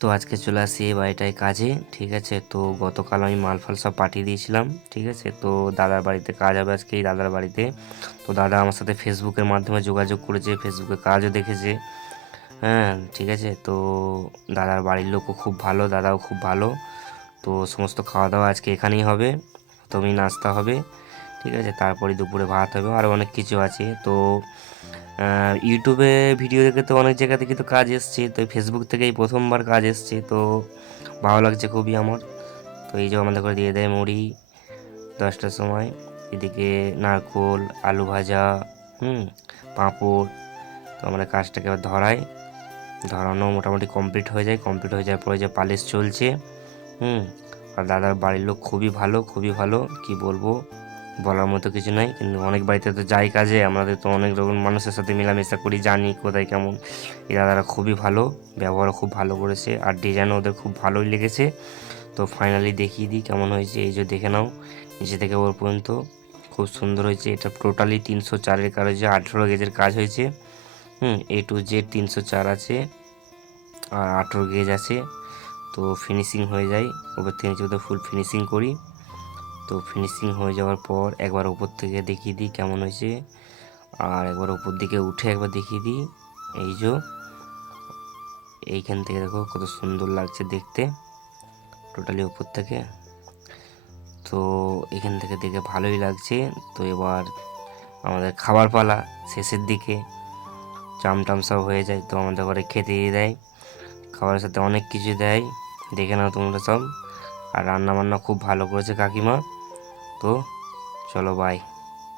তো আজকে চলে আসি এই বাড়িটায় কাজে, ঠিক আছে। তো গতকাল আমি মাল ফাল সব পাঠিয়ে দিয়েছিলাম, ঠিক আছে। তো দাদার বাড়িতে কাজ হবে আজকে, এই দাদার বাড়িতে। তো দাদা আমার সাথে ফেসবুকের মাধ্যমে যোগাযোগ করেছে, ফেসবুকে কাজও দেখেছে। হ্যাঁ, ঠিক আছে। তো দাদার বাড়ির লোকও খুব ভালো, দাদাও খুব ভালো। তো সমস্ত খাওয়া দাওয়া আজকে এখানেই হবে, প্রথমেই নাস্তা হবে, ঠিক আছে। তারপরে দুপুরে ভাত হবে, আরও অনেক কিছু আছে। তো ইউটিউবে ভিডিও দেখে তো অনেক জায়গা থেকে তো কাজ এসছে, তো ফেসবুক থেকেই প্রথমবার কাজ এসছে, তো ভালো লাগছে খুবই আমার। তো এই যে আমাদের করে দিয়ে দেয় মুড়ি 10টার সময়, এদিকে নারকোল, আলু ভাজা, পাঁপড়। তো আমরা কাজটাকে আবার ধরানো মোটামুটি কমপ্লিট হয়ে যায়। কমপ্লিট হয়ে যাওয়ার পরে যে পালিশ চলছে। হুম আর দাদার বাড়ির লোক খুবই ভালো, খুবই ভালো, কি বলবো, বলার মতো কিছু নাই। কিন্তু অনেক বাড়িতে তো যাই কাজে, আমাদের তো অনেক রকম মানুষের সাথে মেলামেশা করি, জানি কোথায় কেমন। এই দাদারা খুবই ভালো, ব্যবহারও খুব ভালো করেছে, আর ডিজাইনও ওদের খুব ভালোই লেগেছে। তো ফাইনালি দেখিয়ে দিই কেমন হয়েছে। এই যে দেখে নাও, নিচে থেকে ওর পর্যন্ত খুব সুন্দর হয়েছে। এটা টোটালি 304-এর কাজ হয়েছে, 18 গেজের কাজ হয়েছে। A to Z 304 আছে, আর 18 গেজ আছে। তো ফিনিশিং হয়ে যায়, ওপর থেকে নিচে তো ফুল ফিনিশিং করি। তো ফিনিশিং হয়ে যাওয়ার পর একবার ওপর থেকে দেখিয়ে দিই কেমন হয়েছে, আর একবার ওপর দিকে উঠে একবার দেখিয়ে দিই। এই যে এইখান থেকে দেখো কত সুন্দর লাগছে দেখতে, টোটালি ওপর থেকে। তো এখান থেকে দেখে ভালোই লাগছে। তো এবার আমাদের খাবার পালা শেষের দিকে, চামটাম সব হয়ে যায়, তো আমাদের ঘরে খেতে দিয়ে দেয়। খাবারের সাথে অনেক কিছু দেয়, দেখে নাও তোমরা সব। আর রান্না বান্না খুব ভালো করেছে কাকিমা। তো চলো, বাই।